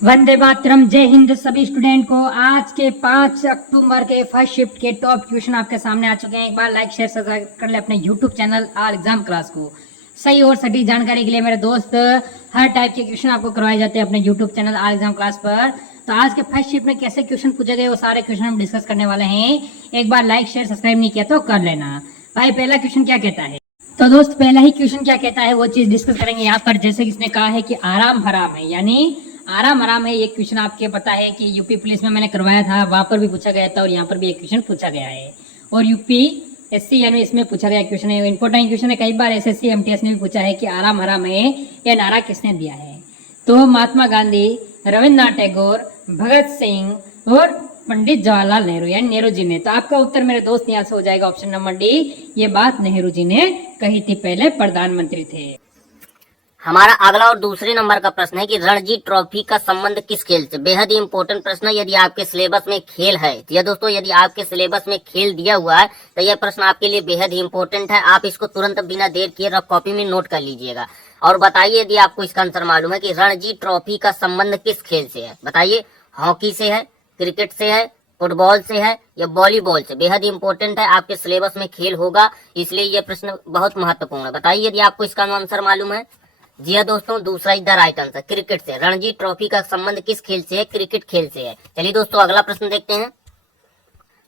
वंदे मातरम। जय हिंद सभी स्टूडेंट को। आज के 5 अक्टूबर के फर्स्ट शिफ्ट के टॉप क्वेश्चन आपके सामने आ चुके हैं। एक बार लाइक शेयर सब्सक्राइब कर ले अपने YouTube channel all exam class को। सही और सटीक जानकारी के लिए मेरे दोस्त हर टाइप के क्वेश्चन आपको करवाए जाते हैं अपने YouTube channel all exam class पर। तो आज के फर्स्ट शिफ्ट में कैसे क्वेश्चन पूछे गए वो सारे क्वेश्चन हम डिस्कस करने वाले हैं। एक बार लाइक शेयर सब्सक्राइब नहीं किया तो कर लेना। भाई पहला क्वेश्चन क्या कहता है? तो दोस्त पहला ही क्वेश्चन क्या कहता है वो चीज डिस्कस करेंगे यहाँ पर। जैसे कि इसने कहा है कि आराम हराम है, यानी आराम आराम है। ये क्वेश्चन आपके पता है कि यूपी पुलिस में मैंने करवाया था, वहां पर भी पूछा गया था और यहाँ पर भी एक क्वेश्चन पूछा गया है। और यूपी एससी यानी इसमें पूछा गया क्वेश्चन है, इंपॉर्टेंट क्वेश्चन है। कई बार एसएससी एमटीएस ने भी पूछा है कि आराम हराम है यह नारा किसने दिया है? तो महात्मा गांधी, रविन्द्रनाथ टैगोर, भगत सिंह और पंडित जवाहरलाल नेहरू यानी नेहरू जी ने। तो आपका उत्तर मेरे दोस्त यहाँ से हो जाएगा ऑप्शन नंबर डी। ये बात नेहरू जी ने कही थी, पहले प्रधानमंत्री थे। हमारा अगला और दूसरे नंबर का प्रश्न है कि रणजी ट्रॉफी का संबंध किस खेल से? बेहद ही इंपॉर्टेंट प्रश्न है। यदि आपके सिलेबस में खेल है तो यह दोस्तों, यदि आपके सिलेबस में खेल दिया हुआ है तो यह प्रश्न आपके लिए बेहद ही इंपॉर्टेंट है। आप इसको तुरंत बिना देर किए रफ कॉपी में नोट कर लीजिएगा। और बताइए यदि आपको इसका आंसर मालूम है कि रणजी ट्रॉफी का संबंध किस खेल से है। बताइए, हॉकी से है, क्रिकेट से है, फुटबॉल से है या वॉलीबॉल से? बेहद ही इंपॉर्टेंट है, आपके सिलेबस में खेल होगा, इसलिए यह प्रश्न बहुत महत्वपूर्ण है। बताइए यदि आपको इसका आंसर मालूम है। जी हाँ दोस्तों, दूसरा is the right answer, cricket से। रणजी ट्रॉफी का संबंध किस खेल से है? क्रिकेट खेल से है। चलिए दोस्तों अगला प्रश्न देखते हैं।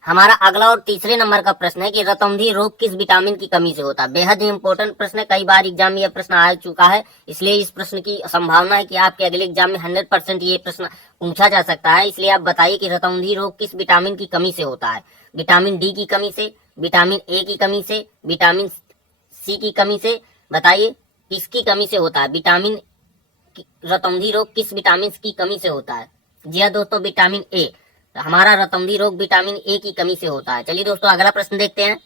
हमारा अगला और तीसरे नंबर का प्रश्न है कि रतौंधी रोग किस विटामिन की कमी से होता है? बेहद ही इंपॉर्टेंट प्रश्न है, कई बार एग्जाम में यह प्रश्न आ चुका है, इसलिए इस प्रश्न की संभावना है कि आपके अगले एग्जाम में 100% ये प्रश्न पूछा जा सकता है। इसलिए आप बताइए कि रतौंधी रोग किस विटामिन की कमी से होता है? विटामिन डी की कमी से, विटामिन ए की कमी से, विटामिन सी की कमी से? बताइए किसकी कमी से होता है? रतौंधी रोग किस विटामिन की कमी से होता है? जी हाँ दोस्तों, विटामिन ए। हमारा रतौंधी रोग विटामिन ए की कमी से होता है। चलिए दोस्तों अगला प्रश्न देखते हैं।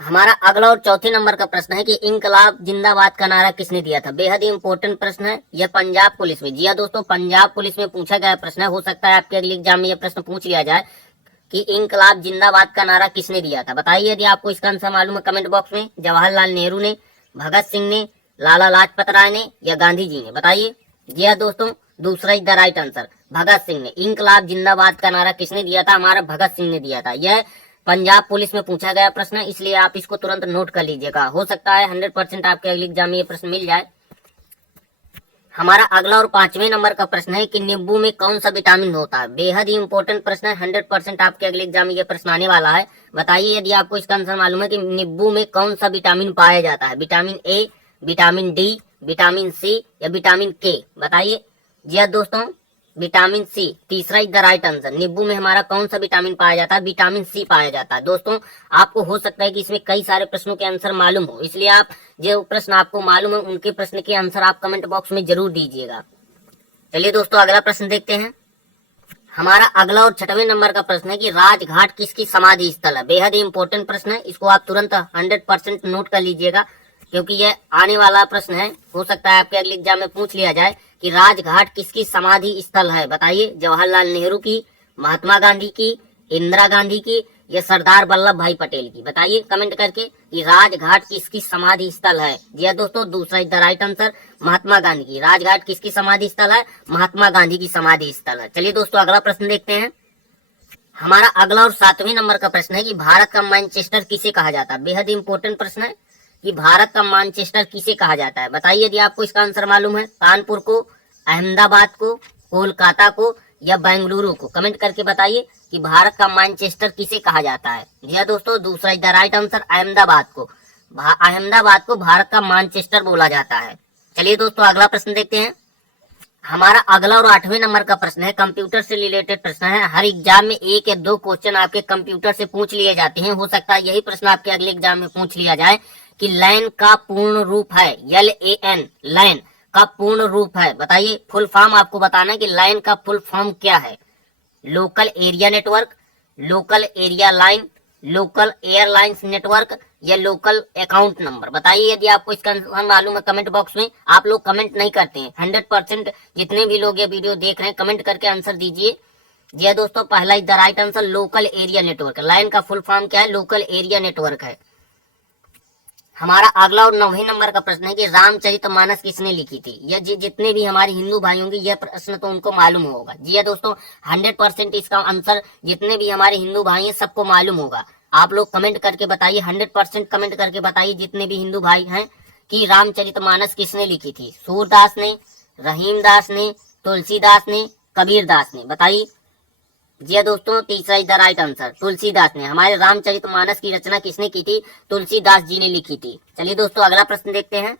हमारा अगला और चौथे नंबर का प्रश्न है कि इंकलाब जिंदाबाद का नारा किसने दिया था? बेहद ही इंपॉर्टेंट प्रश्न है, यह पंजाब पुलिस में। जी हाँ दोस्तों, पंजाब पुलिस में पूछा गया प्रश्न है। हो सकता है आपके अगले एग्जाम में यह प्रश्न पूछ लिया जाए कि इंकलाब जिंदाबाद का नारा किसने दिया था। बताइए यदि आपको इसका आंसर मालूम है कमेंट बॉक्स में। जवाहरलाल नेहरू ने, भगत सिंह ने, लाला लाजपत राय ने या गांधी जी ने? बताइए। जी हाँ दोस्तों, दूसरा is the right answer, Bhagat Singh ने। इंकलाब जिंदाबाद का नारा किसने दिया था? हमारा भगत सिंह ने दिया था। यह पंजाब पुलिस में पूछा गया प्रश्न है, इसलिए आप इसको तुरंत नोट कर लीजिएगा। हो सकता है 100% आपके अगले एग्जाम में ये प्रश्न मिल जाए। हमारा अगला और पांचवें नंबर का प्रश्न है कि नींबू में कौन सा विटामिन होता है? बेहद ही इंपॉर्टेंट प्रश्न है, 100% आपके अगले एग्जाम में ये प्रश्न आने वाला है। बताइए यदि आपको इसका आंसर मालूम है कि नींबू में कौन सा विटामिन पाया जाता है? Vitamin A, vitamin D, vitamin C या विटामिन के? बताइए। जी हाँ दोस्तों, विटामिन सी, तीसरा इज द राइट आंसर। नींबू में हमारा कौन सा विटामिन पाया जाता है? विटामिन सी पाया जाता है। दोस्तों आपको हो सकता है कि इसमें कई सारे प्रश्नों के आंसर मालूम हो, इसलिए आप जो प्रश्न आपको मालूम है उनके प्रश्न के आंसर आप कमेंट बॉक्स में जरूर दीजिएगा। चलिए दोस्तों अगला प्रश्न देखते हैं। हमारा अगला और छठवें नंबर का प्रश्न है कि राजघाट किसकी समाधि स्थल है? बेहद ही इंपॉर्टेंट प्रश्न है, इसको आप तुरंत 100% नोट कर लीजिएगा, क्योंकि यह आने वाला प्रश्न है। हो सकता है आपके अगले एग्जाम में पूछ लिया जाए कि राजघाट किसकी समाधि स्थल है? बताइए, जवाहरलाल नेहरू की, महात्मा गांधी की, इंदिरा गांधी की या सरदार वल्लभ भाई पटेल की? बताइए कमेंट करके कि राजघाट किसकी समाधि स्थल है। जी हाँ दोस्तों, दूसरा is the right answer, Mahatma Gandhi की। राजघाट किसकी समाधि स्थल है? महात्मा गांधी की समाधि स्थल है। चलिए दोस्तों अगला प्रश्न देखते हैं। हमारा अगला और सातवें नंबर का प्रश्न है कि भारत का मैनचेस्टर किसे कहा जाता है? बेहद इंपॉर्टेंट प्रश्न है कि भारत का मैनचेस्टर किसे कहा जाता है? बताइए यदि आपको इसका आंसर मालूम है। कानपुर को, अहमदाबाद को, कोलकाता को या बेंगलुरु को? कमेंट करके बताइए कि भारत का मैनचेस्टर किसे कहा जाता है। जी हाँ दोस्तों, दूसरा is the right answer, Ahmedabad को। अहमदाबाद को भारत का मैनचेस्टर बोला जाता है। चलिए दोस्तों अगला प्रश्न देखते हैं। हमारा अगला और आठवें नंबर का प्रश्न है, कंप्यूटर से रिलेटेड प्रश्न है। हर एग्जाम में एक या दो क्वेश्चन आपके कंप्यूटर से पूछ लिए जाते हैं। हो सकता है यही प्रश्न आपके अगले एग्जाम में पूछ लिया जाए कि लैन का पूर्ण रूप है, LAN, लैन का पूर्ण रूप है। बताइए, फुल फॉर्म आपको बताना है कि लैन का फुल फॉर्म क्या है। Local area network, local area line, local airlines network या लोकल अकाउंट नंबर? बताइए यदि आपको इसका आंसर मालूम है कमेंट बॉक्स में। आप लोग कमेंट नहीं करते हैं, 100% जितने भी लोग ये वीडियो देख रहे हैं कमेंट करके आंसर दीजिए। जी दोस्तों, पहला is the right answer, local area network. Line का फुल फॉर्म क्या है? लोकल एरिया नेटवर्क है। हमारा अगला और 9वें नंबर का प्रश्न है कि रामचरितमानस किसने लिखी थी। यह जितने भी हमारे हिंदू भाई होंगे यह प्रश्न तो उनको मालूम होगा। जी हाँ दोस्तों, 100% इसका आंसर जितने भी हमारे हिंदू भाई हैं सबको मालूम होगा। आप लोग कमेंट करके बताइए, 100% कमेंट करके बताइए जितने भी हिंदू भाई हैं कि रामचरितमानस किसने लिखी थी। सूरदास ने, रहीमदास ने, तुलसीदास ने, कबीरदास ने, बताइए। जी हाँ दोस्तों, तीसरा is the right answer, Tulsidas ने। हमारे रामचरितमानस की रचना किसने की थी? तुलसीदास जी ने लिखी थी। चलिए दोस्तों अगला प्रश्न देखते हैं।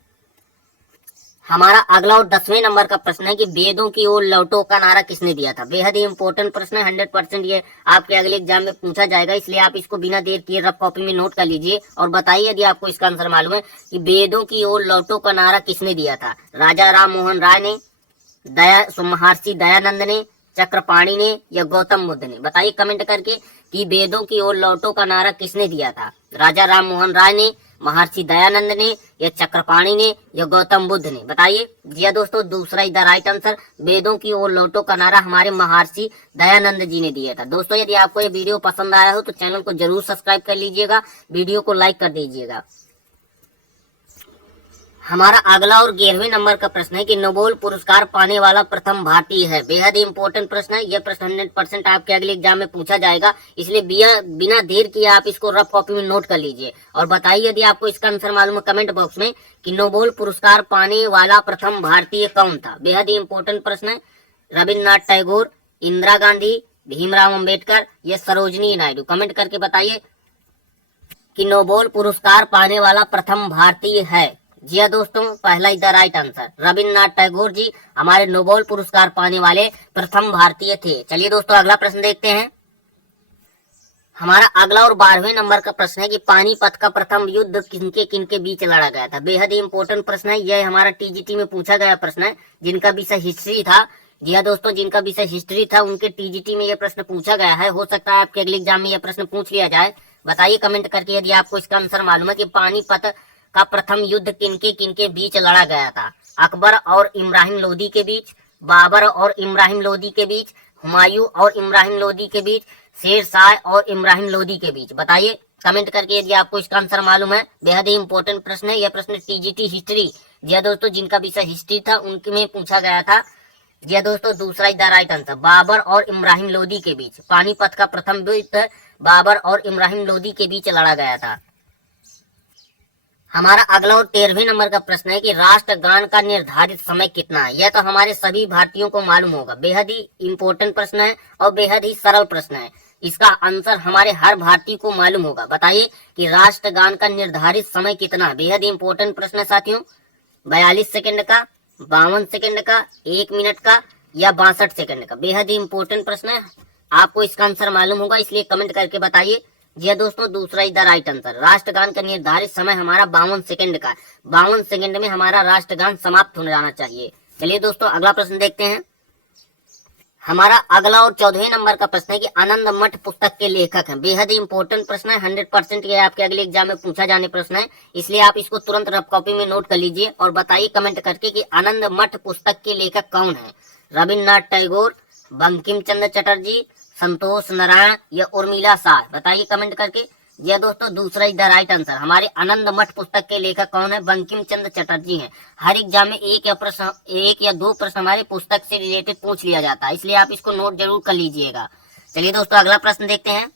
हमारा अगला और 10वें नंबर का प्रश्न है कि वेदों की ओर लौटो का नारा किसने दिया था। बेहद ही इंपॉर्टेंट प्रश्न है, 100% ये आपके अगले एग्जाम में पूछा जाएगा, इसलिए आप इसको बिना देर किए रफ कॉपी में नोट कर लीजिए और बताइए यदि आपको इसका आंसर मालूम है कि वेदों की ओर लौटो का नारा किसने दिया था। राजा राम मोहन राय ने, महर्षि दयानंद ने, चक्रपाणी ने या गौतम बुद्ध ने। बताइए कमेंट करके कि वेदों की ओर लौटो का नारा किसने दिया था। राजा राम मोहन राय ने, महर्षि दयानंद ने या चक्रपाणी ने या गौतम बुद्ध ने। बताइए। जी हाँ दोस्तों, दूसरा इज द राइट आंसर, वेदों की ओर लौटो का नारा हमारे महर्षि दयानंद जी ने दिया था। दोस्तों यदि आपको ये वीडियो पसंद आया हो तो चैनल को जरूर सब्सक्राइब कर लीजिएगा, वीडियो को लाइक कर दीजिएगा। हमारा अगला और 11वें नंबर का प्रश्न है कि नोबेल पुरस्कार पाने वाला प्रथम भारतीय है। बेहद ही इंपॉर्टेंट प्रश्न है, यह प्रश्न 100% आपके अगले एग्जाम में पूछा जाएगा, इसलिए बिना देर किए आप इसको रफ कॉपी में नोट कर लीजिए और बताइए यदि आपको इसका आंसर मालूम है कमेंट बॉक्स में कि नोबेल पुरस्कार पाने वाला प्रथम भारतीय कौन था। बेहद ही इंपॉर्टेंट प्रश्न है। रविन्द्रनाथ टैगोर, इंदिरा गांधी, भीमराव अम्बेडकर या सरोजनी नायडू। कमेंट करके बताइए कि नोबेल पुरस्कार पाने वाला प्रथम भारतीय है। जी हाँ दोस्तों, पहला is the right answer, Rabindranath Tagore ji हमारे नोबेल पुरस्कार पाने वाले प्रथम भारतीय थे। चलिए दोस्तों अगला प्रश्न देखते हैं। हमारा अगला और 12वें नंबर का प्रश्न है कि पानीपत का प्रथम युद्ध किनके किनके बीच लड़ा गया था। बेहद ही इंपॉर्टेंट प्रश्न है, यह हमारा टीजीटी में पूछा गया प्रश्न है, जिनका विषय हिस्ट्री था। जी हाँ दोस्तों, जिनका विषय हिस्ट्री था उनके टीजीटी में यह प्रश्न पूछा गया है। हो सकता है आपके अगले एग्जाम में यह प्रश्न पूछ लिया जाए। बताइए कमेंट करके यदि आपको इसका आंसर मालूम है कि पानीपत का प्रथम युद्ध किनके किनके बीच लड़ा गया था। अकबर और इब्राहिम लोदी के बीच, बाबर और इब्राहिम लोदी के बीच, हुमायूं और इब्राहिम लोदी के बीच, शेर शाह और इब्राहिम लोदी के बीच। बताइए कमेंट करके यदि आपको इसका आंसर मालूम है। बेहद ही इंपॉर्टेंट प्रश्न है, यह प्रश्न टीजीटी हिस्ट्री, जी हाँ दोस्तों, जिनका विषय हिस्ट्री था उनके में पूछा गया था। जी हाँ दोस्तों, दूसरा is the right answer, Babur और इब्राहिम लोदी के बीच। पानीपत का प्रथम युद्ध बाबर और इब्राहिम लोदी के बीच लड़ा गया था। हमारा अगला और 13वें नंबर का प्रश्न है कि राष्ट्रगान का निर्धारित समय कितना है। यह तो हमारे सभी भारतीयों को मालूम होगा। बेहद ही इंपॉर्टेंट प्रश्न है और बेहद ही सरल प्रश्न है, इसका आंसर हमारे हर भारतीय को मालूम होगा। बताइए कि राष्ट्रगान का निर्धारित समय कितना है। बेहद ही इंपॉर्टेंट प्रश्न है साथियों। 42 सेकंड का, 52 सेकंड का, 1 मिनट का या 62 सेकंड का। बेहद ही इंपॉर्टेंट प्रश्न है, आपको इसका आंसर मालूम होगा, इसलिए कमेंट करके बताइए। जी हाँ दोस्तों, दूसरा इज द राइट आंसर, राष्ट्रगान का निर्धारित समय हमारा 52 सेकंड का। 52 सेकंड में हमारा राष्ट्रगान समाप्त हो जाना चाहिए। चलिए दोस्तों अगला प्रश्न देखते हैं। हमारा अगला और 14वें नंबर का प्रश्न है कि आनंद मठ पुस्तक के लेखक हैं। बेहद ही इंपॉर्टेंट प्रश्न है, 100% ये आपके अगले एग्जाम में पूछा जाने प्रश्न है, इसलिए आप इसको तुरंत रफ कॉपी में नोट कर लीजिए और बताइए कमेंट करके कि आनंद मठ पुस्तक के लेखक कौन है। रविन्द्रनाथ टैगोर, बंकिम चंद्र चटर्जी, संतोष नारायण या उर्मिला शाह। बताइए कमेंट करके। यह दोस्तों दूसरा इज द राइट आंसर, हमारे आनंद मठ पुस्तक के लेखक कौन है? बंकिम चंद्र चटर्जी हैं। हर एग्जाम में एक या दो प्रश्न हमारे पुस्तक से रिलेटेड पूछ लिया जाता है, इसलिए आप इसको नोट जरूर कर लीजिएगा। चलिए दोस्तों अगला प्रश्न देखते हैं।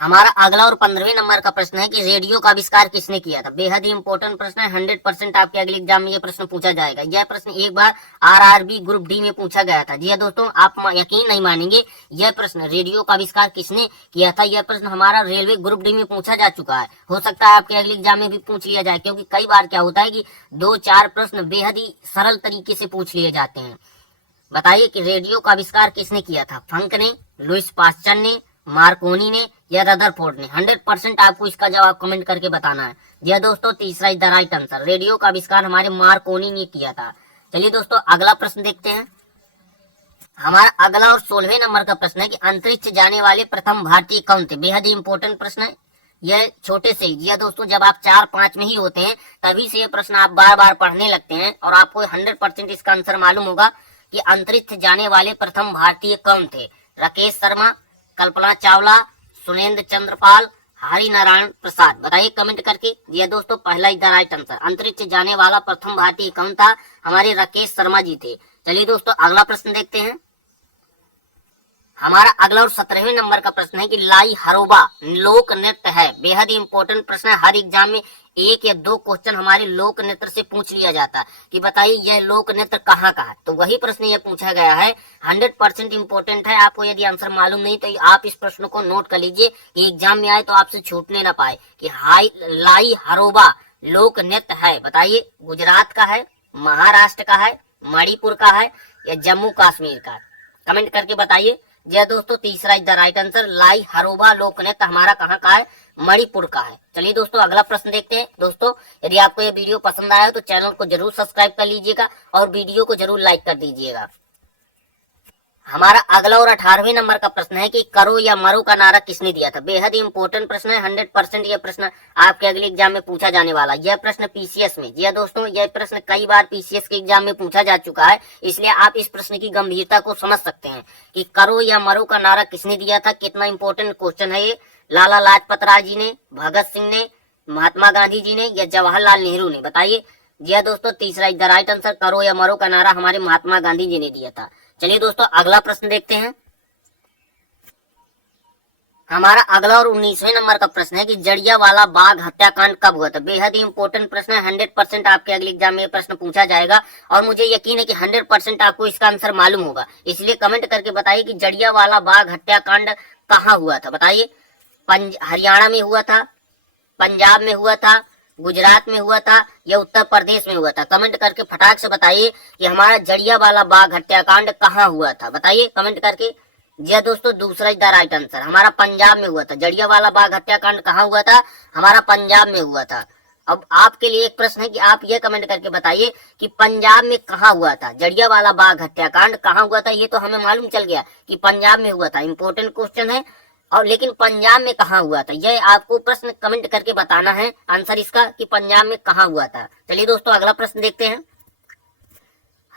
हमारा अगला और 15वें नंबर का प्रश्न है कि रेडियो का आविष्कार किसने किया था। बेहद ही इंपॉर्टेंट प्रश्न है, 100% आपके अगले एग्जाम में यह प्रश्न पूछा जाएगा। यह प्रश्न एक बार आरआरबी ग्रुप डी में पूछा गया था। जी हाँ दोस्तों, आप यकीन नहीं मानेंगे, यह प्रश्न रेडियो का आविष्कार किसने किया था, यह प्रश्न हमारा रेलवे ग्रुप डी में पूछा जा चुका है। हो सकता है आपके अगले एग्जाम में भी पूछ लिया जाए, क्योंकि कई बार क्या होता है कि 2-4 प्रश्न बेहद ही सरल तरीके से पूछ लिए जाते हैं। बताइए कि रेडियो का आविष्कार किसने किया था? फंक ने, लुईस पास्चर ने, मार्कोनी ने या रदरफोर्ड ने। 100% आपको इसका जवाब कमेंट करके बताना है। जी दोस्तों, तीसरा is the right answer, radio का आविष्कार हमारे मार्कोनी ने किया था। चलिए दोस्तों अगला प्रश्न देखते हैं। हमारा अगला और 16वें नंबर का प्रश्न है कि अंतरिक्ष जाने वाले प्रथम भारतीय कौन थे। बेहद ही इंपॉर्टेंट प्रश्न है, यह छोटे से ही। जी दोस्तों, जब आप 4-5 में ही होते हैं तभी से यह प्रश्न आप बार बार पढ़ने लगते हैं और आपको 100% इसका आंसर मालूम होगा कि अंतरिक्ष जाने वाले प्रथम भारतीय कौन थे। राकेश शर्मा, कल्पना चावला, सुरेंद्र चंद्रपाल, हरि नारायण प्रसाद। बताइए कमेंट करके। जी हाँ दोस्तों, पहला इज द राइट आंसर। अंतरिक्ष जाने वाला प्रथम भारतीय कौन था? हमारे राकेश शर्मा जी थे। चलिए दोस्तों अगला प्रश्न देखते हैं। हमारा अगला और 17वें नंबर का प्रश्न है कि लाई हरोबा लोक नृत्य है। बेहद ही इंपॉर्टेंट प्रश्न है। हर एग्जाम में 1 या 2 क्वेश्चन हमारे लोक नृत्य से पूछ लिया जाता है कि बताइए यह लोक नृत्य कहाँ का है। तो वही प्रश्न यह पूछा गया है। 100% इंपॉर्टेंट है। आपको यदि आंसर मालूम नहीं तो आप इस प्रश्न को नोट कर लीजिए कि एग्जाम में आए तो आपसे छूटने ना पाए कि लाई हरोबा लोक नृत्य है। बताइए गुजरात का है, महाराष्ट्र का है, मणिपुर का है या जम्मू कश्मीर का? कमेंट करके बताइए। जी हाँ दोस्तों, तीसरा इज द राइट आंसर। लाई हरोबा लोक नृत्य हमारा कहाँ का है? मणिपुर का है। चलिए दोस्तों अगला प्रश्न देखते हैं। दोस्तों यदि आपको ये वीडियो पसंद आया तो चैनल को जरूर सब्सक्राइब कर लीजिएगा और वीडियो को जरूर लाइक कर दीजिएगा। हमारा अगला और 18वें नंबर का प्रश्न है कि करो या मरो का नारा किसने दिया था? बेहद ही इंपॉर्टेंट प्रश्न है। 100% यह प्रश्न आपके अगले एग्जाम में पूछा जाने वाला। यह प्रश्न पीसीएस में, जी हाँ दोस्तों, यह प्रश्न कई बार पीसीएस के एग्जाम में पूछा जा चुका है, इसलिए आप इस प्रश्न की गंभीरता को समझ सकते हैं कि करो या मरो का नारा किसने दिया था। कितना इंपॉर्टेंट क्वेश्चन है ये। लाला लाजपत राय जी ने, भगत सिंह ने, महात्मा गांधी जी ने या जवाहरलाल नेहरू ने? बताइए। जी हाँ दोस्तों, तीसरा इज द राइट आंसर। करो या मरो का नारा हमारे महात्मा गांधी जी ने दिया था। चलिए दोस्तों अगला प्रश्न देखते हैं। हमारा अगला और 19वें नंबर का प्रश्न है कि जड़ियावाला बाग हत्याकांड कब हुआ था? बेहद ही इंपॉर्टेंट प्रश्न है। 100% आपके अगले एग्जाम में ये प्रश्न पूछा जाएगा और मुझे यकीन है कि 100% आपको इसका आंसर मालूम होगा, इसलिए कमेंट करके बताइए कि जड़ियावाला बाग हत्याकांड कहाँ हुआ था। बताइए। हरियाणा में हुआ था, पंजाब में हुआ था, गुजरात में हुआ था या उत्तर प्रदेश में हुआ था? कमेंट करके फटाक से बताइए कि हमारा जड़ियावाला बाग हत्याकांड कहाँ हुआ था। बताइए कमेंट करके। जी हाँ दोस्तों, दूसरा इज द राइट आंसर। हमारा पंजाब में हुआ था। जड़ियावाला बाग हत्याकांड कहाँ हुआ था? हमारा पंजाब में हुआ था। अब आपके लिए एक प्रश्न है कि आप ये कमेंट करके बताइए कि पंजाब में कहाँ हुआ था? जड़ियावाला बाग हत्याकांड कहाँ हुआ था? ये तो हमें मालूम चल गया कि पंजाब में हुआ था। इंपॉर्टेंट क्वेश्चन है। और लेकिन पंजाब में कहाँ हुआ था, यह आपको प्रश्न कमेंट करके बताना है आंसर इसका कि पंजाब में कहाँ हुआ था। चलिए दोस्तों अगला प्रश्न देखते हैं।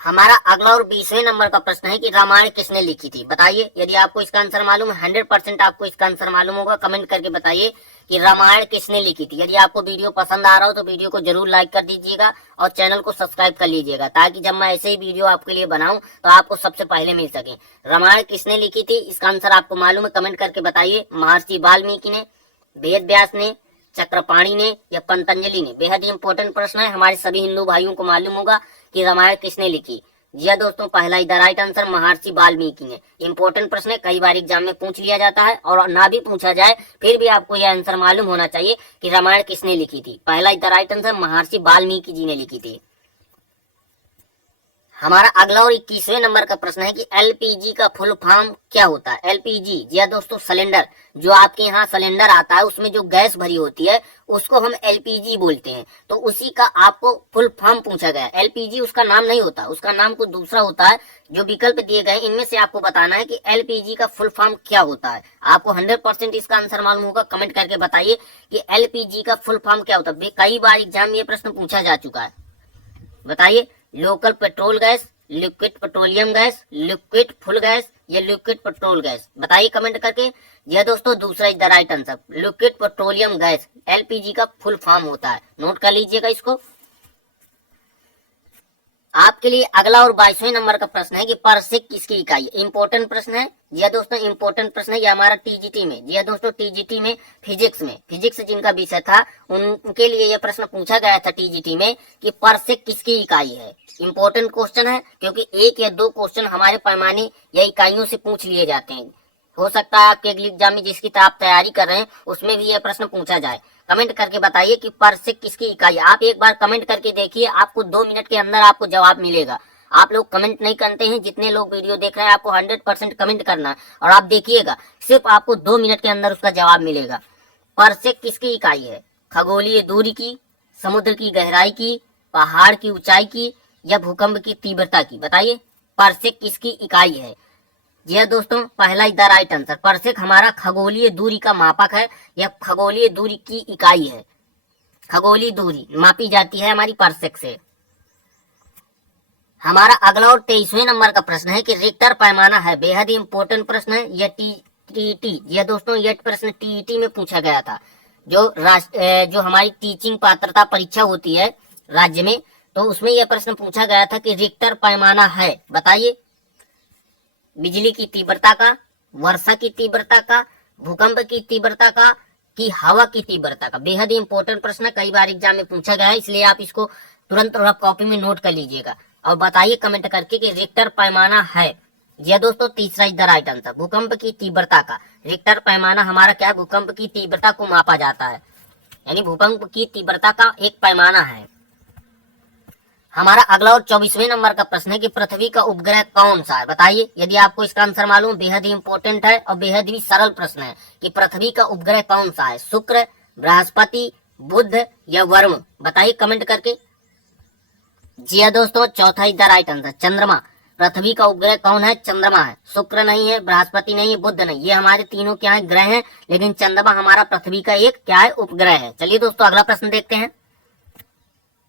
हमारा अगला और 20वें नंबर का प्रश्न है कि रामायण किसने लिखी थी? बताइए। यदि आपको इसका आंसर मालूम है, 100% आपको इसका आंसर मालूम होगा। कमेंट करके बताइए कि रामायण किसने लिखी थी। यदि आपको वीडियो पसंद आ रहा हो तो वीडियो को जरूर लाइक कर दीजिएगा और चैनल को सब्सक्राइब कर लीजिएगा ताकि जब मैं ऐसे ही वीडियो आपके लिए बनाऊं तो आपको सबसे पहले मिल सके। रामायण किसने लिखी थी, इसका आंसर आपको मालूम है? कमेंट करके बताइए। महर्षि वाल्मीकि ने, वेद व्यास ने, चक्रपाणी ने या पतंजलि ने? बेहद ही इंपॉर्टेंट प्रश्न है। हमारे सभी हिंदू भाइयों को मालूम होगा कि रामायण किसने लिखी। जी हाँ दोस्तों, पहला इधर राइट आंसर महर्षि वाल्मीकि ने। इंपॉर्टेंट प्रश्न है, कई बार एग्जाम में पूछ लिया जाता है और ना भी पूछा जाए फिर भी आपको यह आंसर मालूम होना चाहिए कि रामायण किसने लिखी थी। पहला इधर राइट आंसर महर्षि वाल्मीकि जी ने लिखी थी। हमारा अगला और 21वें नंबर का प्रश्न है कि एलपीजी का फुल फॉर्म क्या होता है? एलपीजी, जी हाँ दोस्तों, सिलेंडर। जो आपके यहाँ सिलेंडर आता है उसमें जो गैस भरी होती है उसको हम एलपीजी बोलते हैं। तो उसी का आपको फुल फॉर्म पूछा गया। एलपीजी उसका नाम नहीं होता, उसका नाम कुछ दूसरा होता है। जो विकल्प दिए गए इनमें से आपको बताना है कि एलपीजी का फुल फॉर्म क्या होता है। आपको 100% इसका आंसर मालूम होगा। कमेंट करके बताइए कि एलपीजी का फुल फॉर्म क्या होता है। कई बार एग्जाम में ये प्रश्न पूछा जा चुका है। बताइए। Local petrol gas, liquid petroleum gas, liquid full gas या लिक्विड पेट्रोल गैस? बताइए कमेंट करके। यह दोस्तों दूसरा is the right answer. Liquid petroleum gas LPG का फुल फॉर्म होता है। नोट कर लीजिएगा इसको। आपके लिए अगला और 22वें नंबर का प्रश्न है कि परसेक किसकी इकाई? इंपॉर्टेंट प्रश्न है। जी हाँ दोस्तों, इंपॉर्टेंट प्रश्न है। ये हमारा टीजीटी में, जी हाँ दोस्तों, टीजीटी में फिजिक्स जिनका विषय था उनके लिए यह प्रश्न पूछा गया था टीजीटी में कि परसेक किसकी इकाई है। इंपॉर्टेंट क्वेश्चन है क्योंकि 1 या 2 क्वेश्चन हमारे पैमाने या इकाइयों से पूछ लिए जाते हैं। हो सकता है आपके अगले एग्जाम में जिसकी आप तैयारी कर रहे हैं उसमें भी यह प्रश्न पूछा जाए। कमेंट करके बताइए कि परसेक किसकी इकाई। आप एक बार कमेंट करके देखिए, आपको 2 मिनट के अंदर आपको जवाब मिलेगा। आप लोग कमेंट नहीं करते हैं, जितने लोग वीडियो देख रहे हैं आपको 100% कमेंट करना है और आप देखिएगा सिर्फ आपको 2 मिनट के अंदर उसका जवाब मिलेगा। परसेक किसकी इकाई है? खगोलीय दूरी की, समुद्र की गहराई की, पहाड़ की ऊंचाई की या भूकंप की तीव्रता की? बताइए परसेक किसकी इकाई है। जी हाँ दोस्तों, पहला इज द राइट आंसर। परसेक हमारा खगोलीय दूरी का मापक है या खगोलीय दूरी की इकाई है। खगोलीय दूरी मापी जाती है हमारी परसेक से। हमारा अगला और 23वें नंबर का प्रश्न है कि रिक्टर पैमाना है। बेहद ही इंपॉर्टेंट प्रश्न है। यह टीईटी, यह दोस्तों यह प्रश्न टीईटी में पूछा गया था। जो हमारी टीचिंग पात्रता परीक्षा होती है राज्य में, तो उसमें यह प्रश्न पूछा गया था कि रिक्टर पैमाना है, बताइए, बिजली की तीव्रता का, वर्षा की तीव्रता का, भूकंप की तीव्रता का, कि हवा की तीव्रता का। बेहद ही इंपॉर्टेंट प्रश्न है, कई बार एग्जाम में पूछा गया है, इसलिए आप इसको तुरंत रफ कॉपी में नोट कर लीजिएगा और बताइए कमेंट करके कि रिक्टर पैमाना है। जी दोस्तों, तीसरा इज द राइट आंसर, भूकंप की तीव्रता का। रिक्टर पैमाना हमारा क्या है, भूकंप की तीव्रता को मापा जाता है, यानी भूकंप की तीव्रता का एक पैमाना है। हमारा अगला और 24वें नंबर का प्रश्न है कि पृथ्वी का उपग्रह कौन सा है, बताइए। यदि आपको इसका आंसर मालूम, बेहद ही इंपॉर्टेंट है और बेहद ही सरल प्रश्न है कि पृथ्वी का उपग्रह कौन सा है, शुक्र, बृहस्पति, बुध या वरुण, बताइए कमेंट करके। जी हाँ दोस्तों, चौथा इज द राइट आंसर, चंद्रमा। पृथ्वी का उपग्रह कौन है, चंद्रमा है। शुक्र नहीं है, बृहस्पति नहीं है, बुध नहीं, ये हमारे तीनों क्या है, ग्रह हैं, लेकिन चंद्रमा हमारा पृथ्वी का एक क्या है, उपग्रह है। चलिए दोस्तों अगला प्रश्न देखते हैं।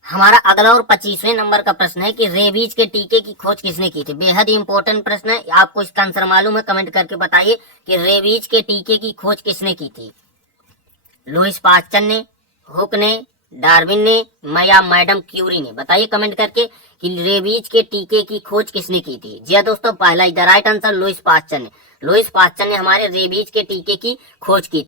हमारा अगला और 25वें नंबर का प्रश्न है कि रेबीज के टीके की खोज किसने की थी। बेहद ही इंपॉर्टेंट प्रश्न है, आपको इसका आंसर मालूम है, कमेंट करके बताइए कि रेबीज के टीके की खोज किसने की थी। लुईस पास्चर ने, हुक ने, डार्विन ने, या मैडम क्यूरी ने, बताइए कमेंट करके कि रेबीज के टीके की खोज किसने की थी। जी हाँ दोस्तों, पहला is the right answer, Lewis pasture ने। लुईस पास्चर ने हमारे रेबीज के टीके की खोज की।